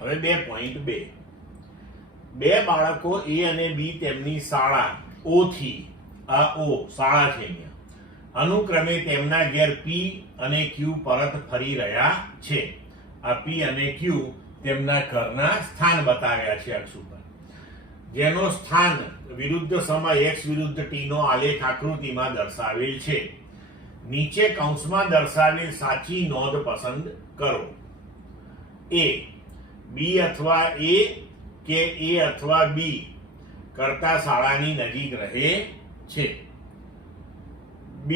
હવે 2.2 બે બાળકો A અને B તેમની શાળા O થી આ O શાળા છે અહીંયા અનુક્રમે તેમના ઘેર P અને Q પરત ફરી રહ્યા છે. આ P અને Q તેમના ઘરના સ્થાન બતાવ્યા છે અક્ષ ઉપર, જેનો સ્થાન વિરુદ્ધ સમય x વિરુદ્ધ t નો આલેખ આકૃતિમાં દર્શાવેલ છે. નીચે કૌંસમાં દર્શાવેલ સાચી નોંધ પસંદ કરો. A B અથવા A કે A અથવા B કરતા શાળાની નજીક રહે છે. B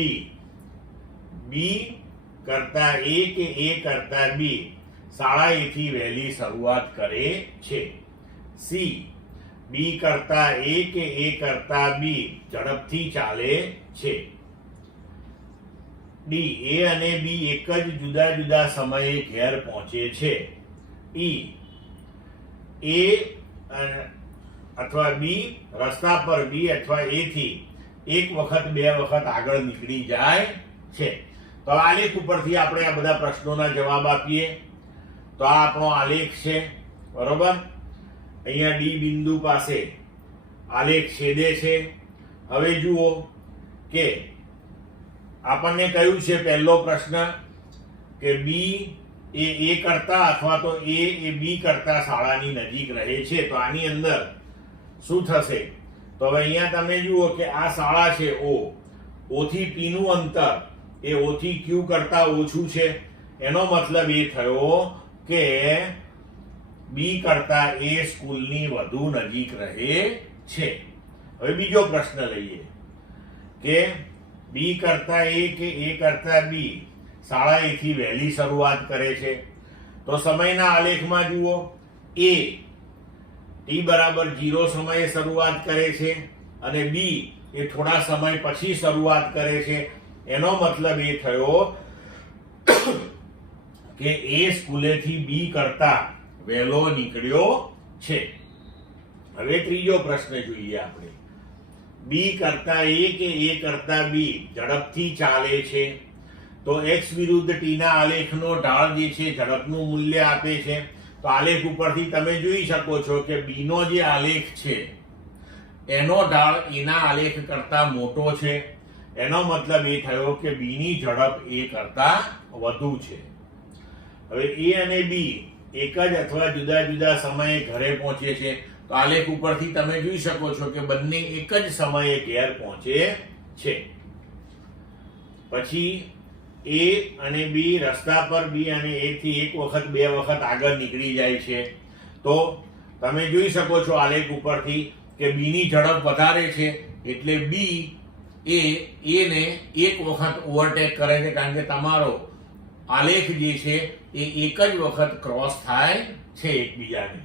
કરતા A કે A કરતા B શાળાએથી વહેલી શરૂઆત કરે છે. C B કરતા A કે A કરતા B ઝડપથી ચાલે છે. D A અને B એક જ જુદા જુદા સમયે ઘેર પહોંચે છે. E A અથવા B રસ્તા પર B અથવા A થી એક વખત બે વખત આગળ નીકળી જાય છે. તો આલેખ ઉપરથી આપણે આ બધા પ્રશ્નોના જવાબ આપીએ. તો આ આપણો આલેખ છે, બરોબર. અહીંયા D બિંદુ પાસે આલેખ છેદે છે. હવે જુઓ કે આપણને કહ્યું છે પહેલો પ્રશ્ન કે B એ A કરતા અથવા તો A એ B કરતા શાળાની નજીક રહે છે. તો આની અંદર શું થશે? તો હવે અહીંયા તમે જુઓ કે આ શાળા છે O થી P નું અંતર એ O થી Q કરતા ઓછું છે. એનો મતલબ એ થયો કે B કરતા A સ્કૂલની વધુ નજીક રહે છે. હવે બીજો પ્રશ્ન લઈએ કે B કરતા A કે A કરતા B શાળાએથી વહેલી શરૂઆત કરે છે. તો સમયના આલેખમાં જુઓ A t બરાબર 0 સમયે શરૂઆત કરે છે અને B એ થોડા સમય પછી શરૂઆત કરે છે. એનો મતલબ એ થયો કે A સ્કૂલેથી B કરતા વહેલો નીકળ્યો છે. હવે ત્રીજો પ્રશ્ન જોઈએ આપણે. B કરતા A કે A કરતા B ઝડપથી ચાલે છે. તો x વિરુદ્ધ t ના આલેખનો ઢાળ જે છે ઝડપનું મૂલ્ય આપે છે. તો આલેખ ઉપરથી તમે જોઈ શકો છો કે B નો જે આલેખ છે એનો ઢાળ એના આલેખ કરતા મોટો છે. એનો મતલબ એ થયો કે B ની ઝડપ A કરતા વધુ છે. હવે A અને B એક જ અથવા જુદા જુદા સમયે ઘરે પહોંચે છે. તો આલેખ ઉપરથી તમે જોઈ શકો છો કે બંને એક જ સમયે ઘેર પહોંચે છે. પછી A અને B રસ્તા પર B અને A થી એક વખત બે વખત આગળ નીકળી જાય છે. તો તમે જોઈ શકો છો આલેખ ઉપરથી કે B ની ઝડપ વધારે છે એટલે B એ A ને એક વખત ઓવરટેક કરે છે, કારણ કે તમારો આલેખ જે છે એ એક જ વખત ક્રોસ થાય છે એકબીજાને.